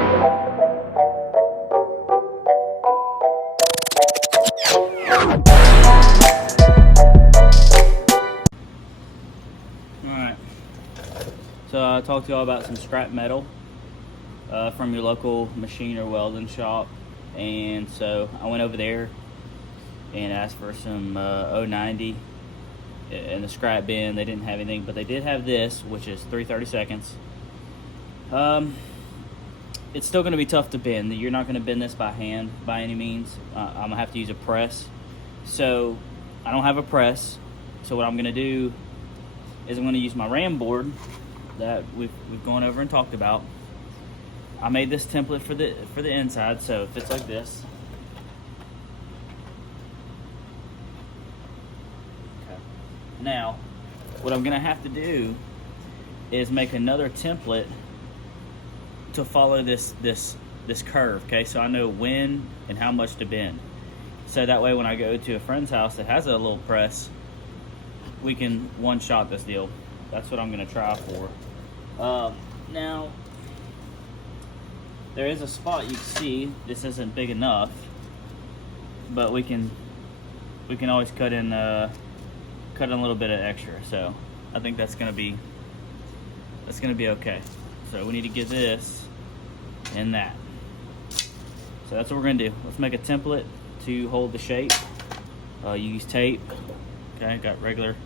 Alright, so I talked to y'all about some scrap metal from your local machine or welding shop, and so I went over there and asked for some 090 in the scrap bin. They didn't have anything, but they did have this, which is 3/32. It's still going to be tough to bend. You're not going to bend this by hand by any means. I'm going to have to use a press. So I don't have a press, so what I'm going to do is I'm going to use my ram board that we've gone over and talked about. I made this template for the inside, so it fits like this. Okay. Now, what I'm going to have to do is make another template to follow this curve. Okay, so I know when and how much to bend. So that way, when I go to a friend's house that has a little press, we can one-shot this deal. That's what I'm going to try for. Now, there is a spot you can see. This isn't big enough, but we can always cut in a little bit of extra. So I think that's going to be okay. So we need to get this and that. So that's what we're going to do. Let's make a template to hold the shape. Use tape. Okay, got regular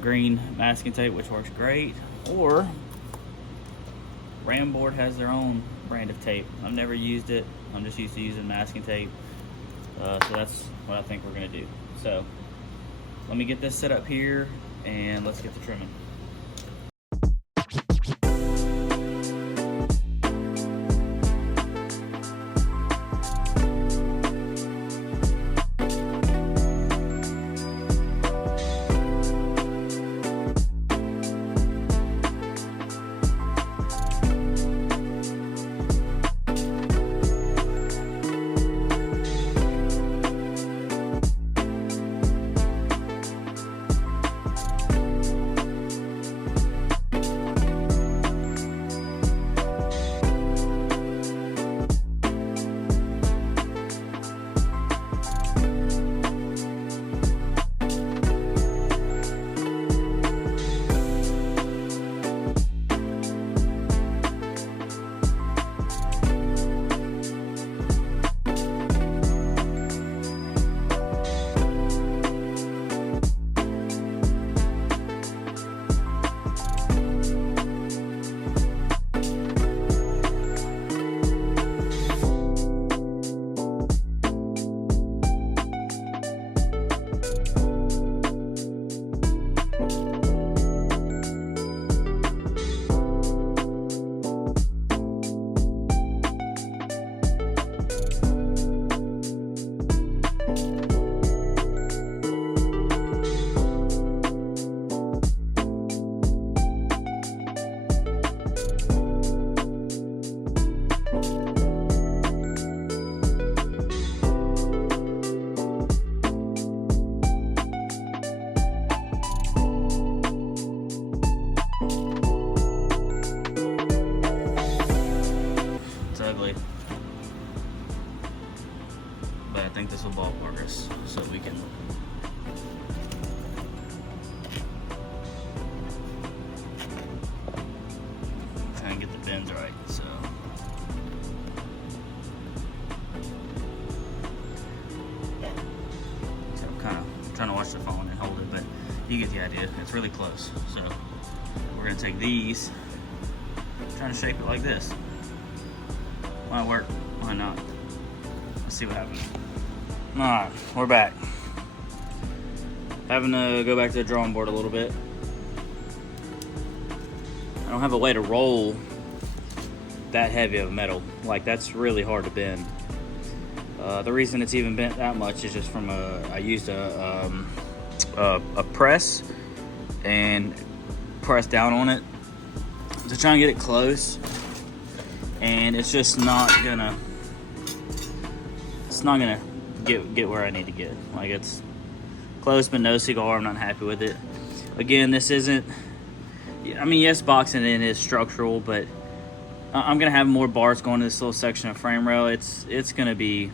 green masking tape, which works great, or Ram board has their own brand of tape. I've never used it. I'm just used to using masking tape. So that's what I think we're gonna do. So let me get this set up here and let's get the trimming. But I think this will ballpark us so we can try and get the bends right. So I'm kind of trying to watch the phone and hold it, but you get the idea. It's really close. So we're gonna take these, trying to shape it like this. Might work, why not? Let's see what happens. All right, we're back. Having to go back to the drawing board a little bit. I don't have a way to roll that heavy of metal. Like, that's really hard to bend. The reason it's even bent that much is just from I used a press and pressed down on it to try and get it close, and it's just not gonna get where I need to get. Like, it's close but no cigar. I'm not happy with it. Again, this isn't, I mean, yes, boxing in is structural, but I'm gonna have more bars going to this little section of frame rail. It's gonna be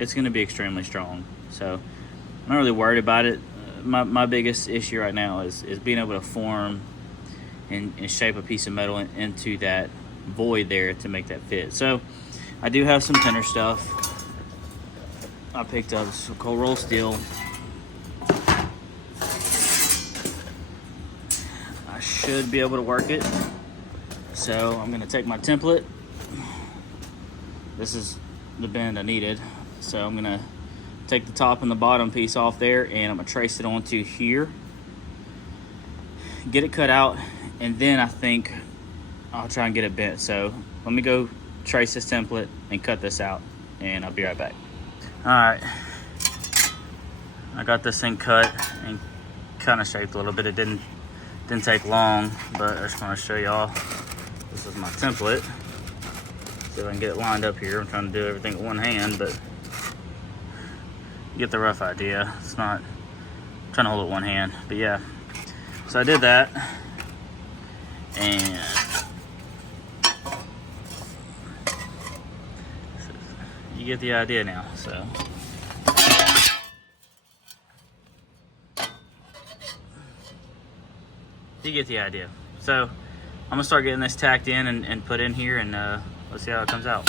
extremely strong. So I'm not really worried about it. My biggest issue right now is being able to form and shape a piece of metal into that void there to make that fit. So I do have some thinner stuff. I picked up some cold roll steel. I should be able to work it. So I'm gonna take my template. This is the bend I needed. So I'm gonna take the top and the bottom piece off there, and I'm gonna trace it onto here, get it cut out, and then I think I'll try and get it bent. So let me go trace this template and cut this out, and I'll be right back. All right, I got this thing cut and kind of shaped a little bit. It didn't take long, but I just want to show y'all. This is my template. See if I can get it lined up here. I'm trying to do everything with one hand, but you get the rough idea. It's not, I'm trying to hold it with one hand, but yeah. So I did that, and you get the idea now. So you get the idea. So I'm gonna start getting this tacked in and put in here, and let's see how it comes out.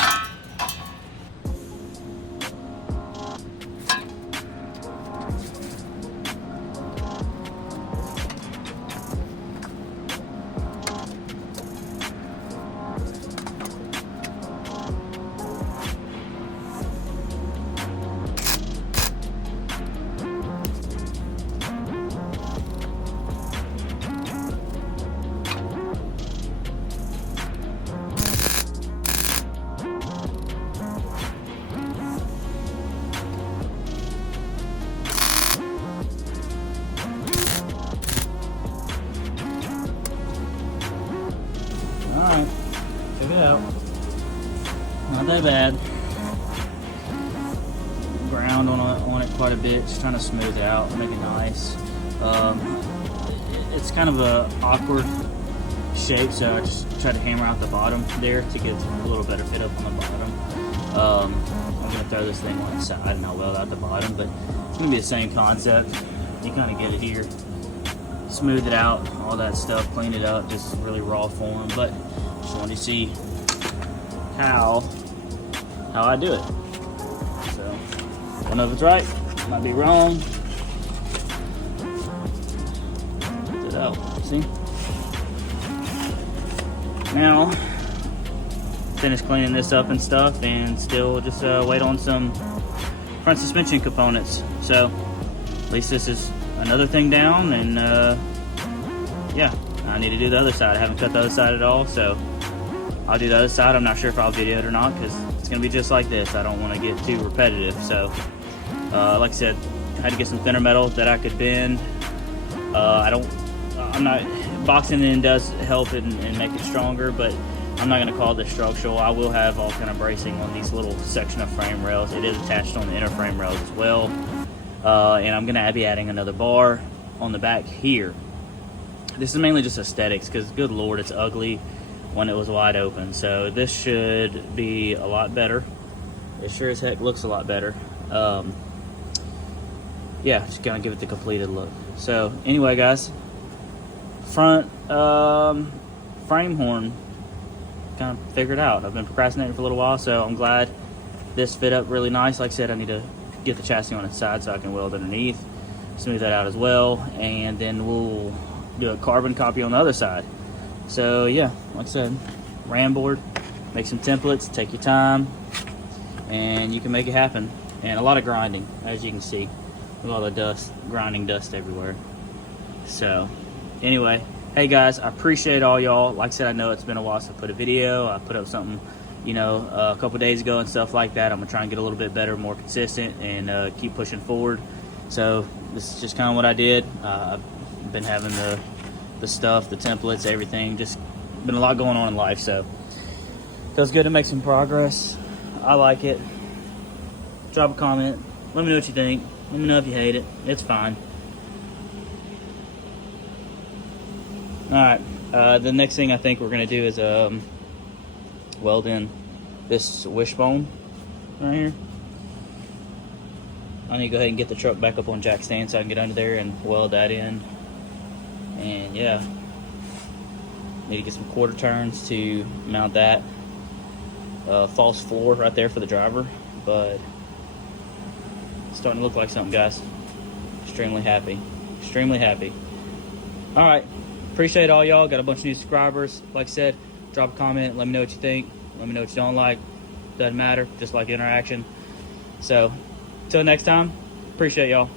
Alright, check it out. Not that bad. Ground on it quite a bit, just trying to smooth it out, make it nice. It's kind of a awkward shape, so I just try to hammer out the bottom there to get a little better fit up on the bottom. I'm gonna throw this thing on its side and I'll weld out the bottom, but it's gonna be the same concept. You kind of get it here, smooth it out, all that stuff, clean it up, just really raw form. But just wanted to see how I do it. So I don't know if it's right, might be wrong. Get it out, see? Now, finish cleaning this up and stuff, and still just wait on some front suspension components. So at least this is another thing down, and yeah, I need to do the other side. I haven't cut the other side at all, so I'll do the other side. I'm not sure if I'll video it or not, because it's gonna be just like this. I don't want to get too repetitive. So like I said, I had to get some thinner metal that I could bend. I'm not, boxing in does help it and make it stronger, but I'm not going to call this structural. I will have all kind of bracing on these little section of frame rails. It is attached on the inner frame rails as well. And I'm going to be adding another bar on the back here. This is mainly just aesthetics, because good Lord, it's ugly when it was wide open. So this should be a lot better. It sure as heck looks a lot better. Yeah, just going to give it the completed look. So anyway, guys, front frame horn kind of figured out. I've been procrastinating for a little while, so I'm glad this fit up really nice. Like I said, I need to get the chassis on its side so I can weld underneath, smooth that out as well, and then we'll do a carbon copy on the other side. So yeah, like I said, ram board, make some templates, take your time, and you can make it happen. And a lot of grinding, as you can see, with all the dust, grinding dust everywhere. So anyway, hey guys, I appreciate all y'all. Like I said, I know it's been a while since I put a video. I put up something, you know, a couple days ago and stuff like that. I'm gonna try and get a little bit better, more consistent, and keep pushing forward. So this is just kind of what I did. I've been having the stuff, the templates, everything. Just been a lot going on in life, so feels good to make some progress. I like it. Drop a comment. Let me know what you think. Let me know if you hate it. It's fine. Alright, the next thing I think we're going to do is weld in this wishbone right here. I need to go ahead and get the truck back up on jack stand so I can get under there and weld that in. And yeah, need to get some quarter turns to mount that. False floor right there for the driver, but it's starting to look like something, guys. Extremely happy. Extremely happy. All right. Appreciate all y'all. Got a bunch of new subscribers. Like I said, drop a comment. Let me know what you think. Let me know what you don't like. Doesn't matter. Just like interaction. So, till next time. Appreciate y'all.